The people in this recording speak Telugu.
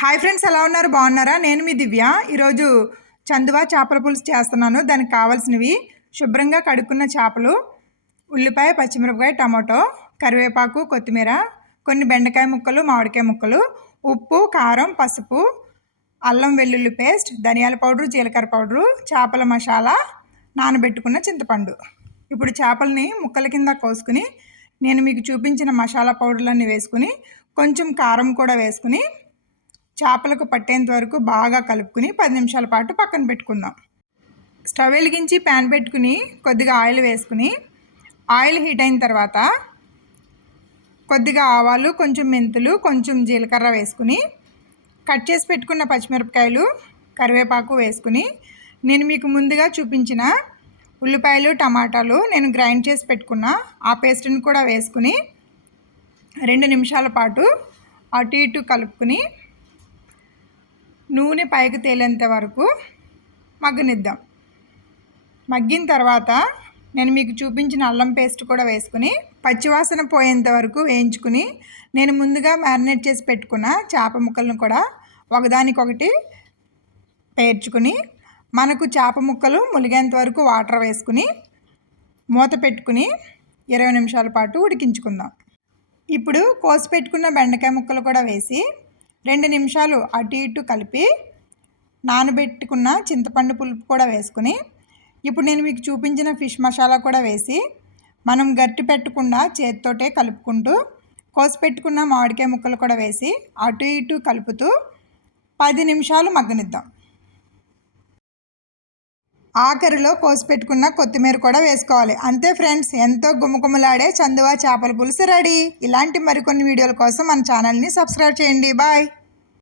హాయ్ ఫ్రెండ్స్, ఎలా ఉన్నారు? బాగున్నారా? నేను మీ దివ్య. ఈరోజు చందువా చేపల పులుసు చేస్తున్నాను. దానికి కావాల్సినవి శుభ్రంగా కడుక్కున్న చేపలు, ఉల్లిపాయ, పచ్చిమిరపకాయ, టమాటో, కరివేపాకు, కొత్తిమీర, కొన్ని బెండకాయ ముక్కలు, మామిడికాయ ముక్కలు, ఉప్పు, కారం, పసుపు, అల్లం వెల్లుల్లి పేస్ట్, ధనియాల పౌడరు, జీలకర్ర పౌడరు, చేపల మసాలా, నానబెట్టుకున్న చింతపండు. ఇప్పుడు చేపలని ముక్కల కింద కోసుకుని నేను మీకు చూపించిన మసాలా పౌడర్లన్నీ వేసుకుని కొంచెం కారం కూడా వేసుకుని చేపలకు పట్టేంత వరకు బాగా కలుపుకుని 10 నిమిషాల పాటు పక్కన పెట్టుకుందాం. స్టవ్ వెలిగించి ప్యాన్ పెట్టుకుని కొద్దిగా ఆయిల్ వేసుకుని ఆయిల్ హీట్ అయిన తర్వాత కొద్దిగా ఆవాలు, కొంచెం మెంతులు, కొంచెం జీలకర్ర వేసుకుని కట్ చేసి పెట్టుకున్న పచ్చిమిరపకాయలు, కరివేపాకు వేసుకుని నేను మీకు ముందుగా చూపించిన ఉల్లిపాయలు, టమాటాలు నేను గ్రైండ్ చేసి పెట్టుకున్న ఆ పేస్ట్ని కూడా వేసుకుని 2 నిమిషాల పాటు అటు ఇటు కలుపుకుని నూనె పైకి తేలేంత వరకు మగ్గనిద్దాం. మగ్గిన తర్వాత నేను మీకు చూపించిన అల్లం పేస్ట్ కూడా వేసుకుని పచ్చివాసన పోయేంత వరకు వేయించుకుని నేను ముందుగా మ్యారినేట్ చేసి పెట్టుకున్న చేప ముక్కలను కూడా ఒకదానికొకటి పేర్చుకుని మనకు చేప ముక్కలు ములిగేంత వరకు వాటర్ వేసుకుని మూత పెట్టుకుని 20 నిమిషాల పాటు ఉడికించుకుందాం. ఇప్పుడు కోసి పెట్టుకున్న బెండకాయ ముక్కలు కూడా వేసి 2 నిమిషాలు అటు ఇటు కలిపి నానబెట్టుకున్న చింతపండు పులుపు కూడా వేసుకుని ఇప్పుడు నేను మీకు చూపించిన ఫిష్ మసాలా కూడా వేసి మనం గట్టి పెట్టకుండా చేతితోటే కలుపుకుంటూ కోసి పెట్టుకున్న మామిడికాయ ముక్కలు కూడా వేసి అటు ఇటు కలుపుతూ 10 నిమిషాలు మగ్గనిద్దాం. ఆఖరిలో కోసి పెట్టుకున్న కొత్తిమీర కూడా వేసుకోవాలి. అంతే ఫ్రెండ్స్, ఎంతో గుమగుమలాడే చందువా చేపల పులుసు రెడీ. ఇలాంటి మరికొన్ని వీడియోల కోసం మన ఛానల్ని సబ్స్క్రైబ్ చేయండి. బాయ్.